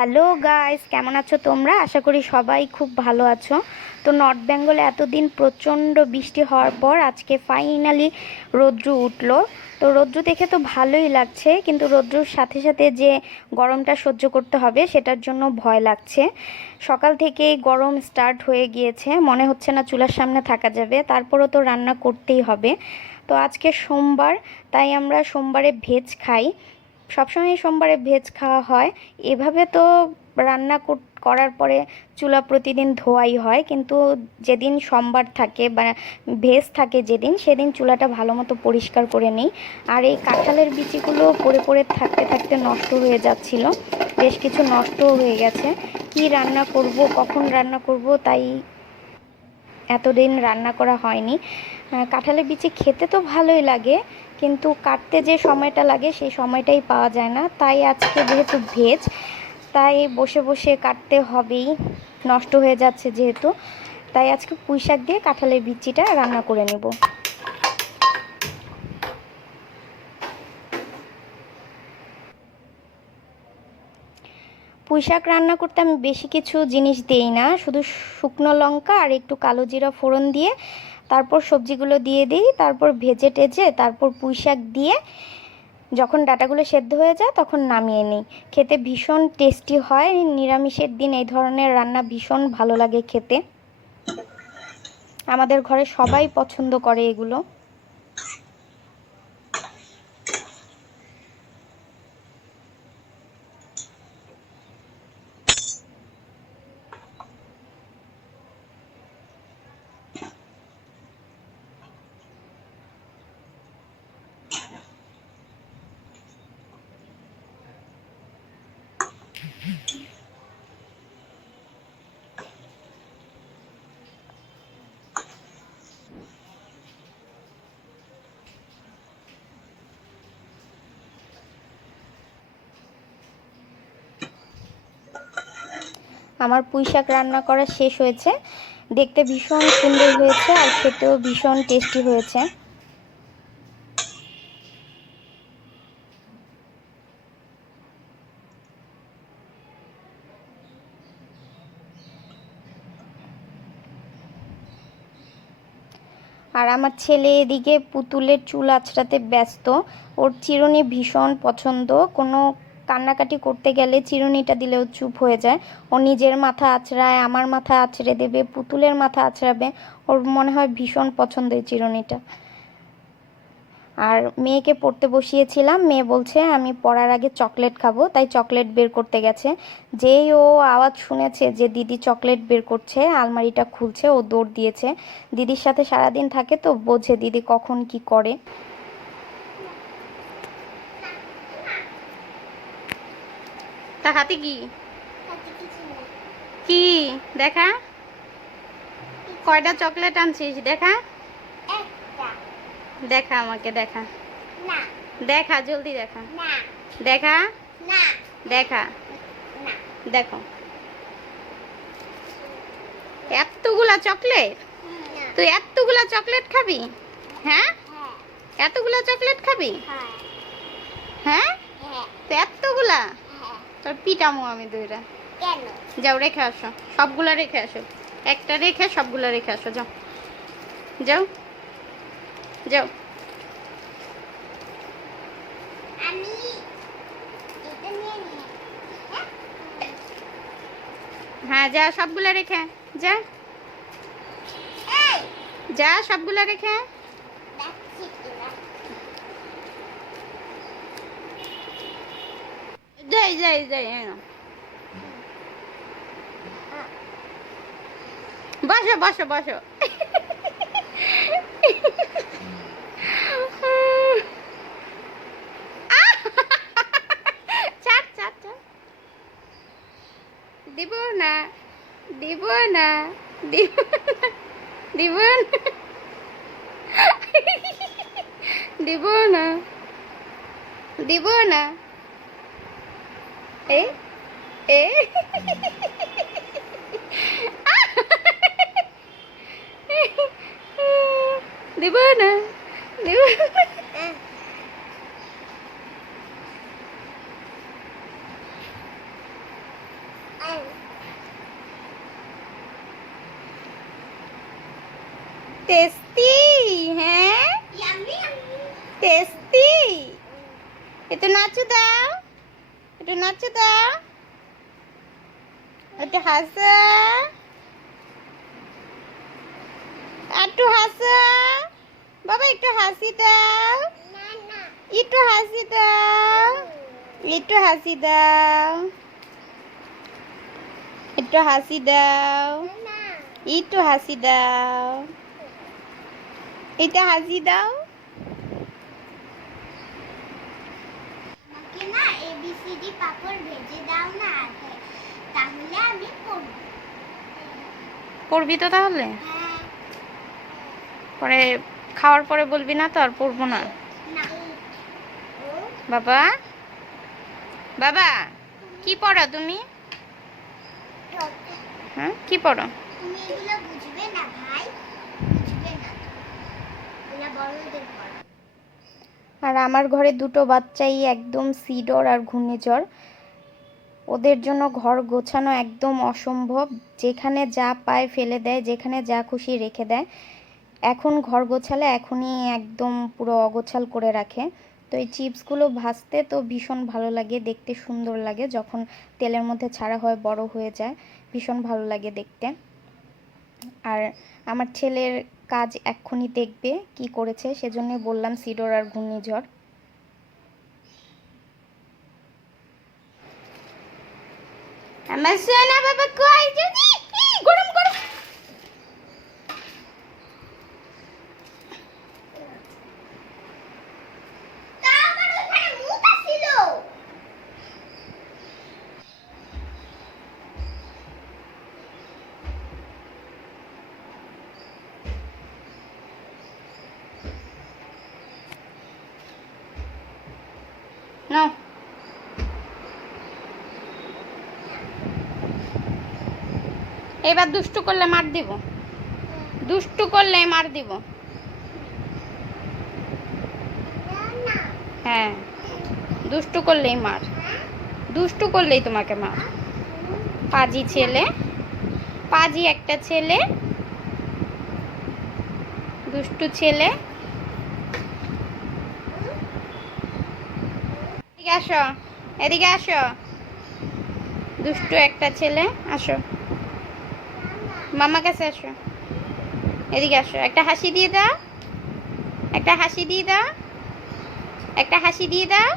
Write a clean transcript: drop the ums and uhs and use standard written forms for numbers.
Hello guys, কেমন আছো তোমরা? আশা করি সবাই খুব ভালো আছো। তো নর্থ বেঙ্গলে এতদিন প্রচণ্ড বৃষ্টি হওয়ার পর আজকে ফাইনালি রৌদ্র উঠলো। তো রৌদ্র দেখে তো ভালোই লাগছে, কিন্তু রৌদ্রর সাথে সাথে যে গরমটা সহ্য করতে হবে সেটার জন্য ভয় লাগছে। সকাল থেকেই গরম স্টার্ট হয়ে গিয়েছে, মনে হচ্ছে না চুলার সামনে থাকা যাবে, তারপরও তো রান্না করতেই হবে। তো আজকে সোমবার, তাই আমরা সোমবারে ভেজ খাই। সবসময় সোমবারে ভেজ খাওয়া হয়। এভাবে তো রান্না করার পরে চুলা প্রতিদিন ধোয়াই হয়, কিন্তু যেদিন সোমবার থাকে বা ভেজ থাকে যেদিন, সেদিন চুলাটা ভালো মতো পরিষ্কার করে নিই। আর এই কাঁঠালের বিচিগুলো পড়ে পড়ে থাকতে থাকতে নষ্ট হয়ে যাচ্ছিল, বেশ কিছু নষ্টও হয়ে গেছে। কি রান্না করব, কখন রান্না করব, তাই এতদিন রান্না করা হয়নি। কাঁঠালের বিচি খেতে তো ভালোই লাগে, কিন্তু কাটতে যে সময়টা লাগে সেই সময়টাই পাওয়া যায় না। তাই আজকে যেহেতু ভেজ, তাই বসে বসে কাটতে হবেই, নষ্ট হয়ে যাচ্ছে যেহেতু। তাই আজকে পুঁই শাক দিয়ে কাঁঠালের বিচিটা রান্না করে নেব। পুঁই শাক রান্না করতে আমি বেশি কিছু জিনিস দিই না, শুধু শুকনো লঙ্কা আর একটু কালো জিরা ফোড়ন দিয়ে তারপর সবজিগুলো দিয়ে দিই, তারপর ভেজে টেজে তারপর পুঁই শাক দিয়ে যখন ডাঁটাগুলো সেদ্ধ হয়ে যায় তখন নামিয়ে নিই। খেতে ভীষণ টেস্টি হয়। নিরামিষের দিন এই ধরনের রান্না ভীষণ ভালো লাগে খেতে। আমাদের ঘরে সবাই পছন্দ করে এগুলো। আমার পুঁই শাক রান্না করা শেষ হয়েছে। দেখতে ভীষণ সুন্দর হয়েছে আর খেতেও ভীষণ টেস্টি হয়েছে। আর আমার ছেলে এদিকে পুতুলের চুল আঁচড়াতে ব্যস্ত। ওর চিরুনি ভীষণ পছন্দ, কোনো কান্নাকাটি করতে গেলে চিরুনিটা দিলেও চুপ হয়ে যায়। ও নিজের মাথা আঁচড়ায়, আমার মাথা আঁচড়ে দেবে, পুতুলের মাথা আঁচড়াবে। ওর মনে হয় ভীষণ পছন্দ এই চিরুনিটা। আর মেয়েকে পড়তে বসিয়েছিলাম, মেয়ে বলছে আমি পড়ার আগে চকলেট খাবো, তাই চকলেট বের করতে গেছে। যেই ও আওয়াজ শুনেছে যে দিদি চকলেট বের করছে, আলমারিটা খুলছে, ও দৌড় দিয়েছে। দিদির সাথে সারাদিন থাকে তো বোঝে দিদি কখন কি করে। তা হাতে কি কি দেখা, কয়টা চকলেট আনছিস দেখা, দেখা আমাকে দেখা, দেখা জলদি দেখা, দেখা, দেখা, দেখো এতগুলা চকলেট। তুই এতগুলা চকলেট খাবি? হ্যাঁ, এতগুলা চকলেট খাবি? হ্যাঁ, তো এতগুলা তোর পিটামো আমি দুইটা। যাও রেখে আসো, সবগুলা রেখে আসো, একটা রেখে সবগুলা রেখে আসো, যাও যাও যাও। হ্যাঁ যা, সবগুলা রেখে যা, যা সবগুলা রেখে। যাই যাই যাই, বসো বসো বসো। ছাড় ছাড় ছাড়, দিব না, দিব না, দিব না, দিব না, দিব না, দিব না। এ এ দিব না, দিব না। টেস্টি। হ্যাঁ টেস্টি। একটু নাচু দাও, একটু নাচু দাও, একটু হাসো, একটু হাসো বাবা, একটু হাসি দাও, একটু হাসি দাও, একটু হাসি দাও, একটু হাসি দাও, একটু হাসি দাও, এটা হাসি দাও। আমাকে না এবিসিডি পাপড় ভেজে দাও না আগে, তাহলে আমি পড়ব। পড়বি তো তাহলে? হ্যাঁ। পরে খাওয়ার পরে বলবি না তো আর পড়বো না। না। বাবা, বাবা কি পড়ো তুমি? হ্যাঁ কি পড়ো? তুমি এগুলো বুঝবে না ভাই, বুঝবে না, এগুলো বড়দের পড়া। আর আমার ঘরে দুটো বাচ্চাই একদম সিডর আর ঘূর্ণিঝড়। ওদের জন্য ঘর গোছানো একদম অসম্ভব, যেখানে যা পায় ফেলে দেয়, যেখানে যা খুশি রেখে দেয়। এখন ঘর গোছালে এখনই একদম পুরো অগোছাল করে রাখে। তো এই চিপসগুলো ভাজতে তো ভীষণ ভালো লাগে, দেখতে সুন্দর লাগে, যখন তেলের মধ্যে ছাড়া হয় বড় হয়ে যায়, ভীষণ ভালো লাগে দেখতে। আর আমার ছেলের কাজ এক্ষুনি দেখবে কি করেছে, সেজন্য বললাম সিডর আর ঘূর্ণিঝড়। আমার সোনা বাবা কই যদি গরম গরম। তা আমার ওখানে মুখ ছিল। নাও, এবার দুষ্টু করলে মার দিব, দুষ্টু করলে মার দিব। হ্যাঁ দুষ্টু করলেই মার, দুষ্টু করলেই তোমাকে মার। পাজি ছেলে, পাজি একটা ছেলে, দুষ্টু ছেলে। এদিকে আসো, এদিকে আসো, দুষ্টু একটা ছেলে, আসো মামা কাছে আসো, এদিকে আসো, একটা হাসি দিয়ে দাও, একটা হাসি দিয়ে দাও, একটা হাসি দিয়ে দাও।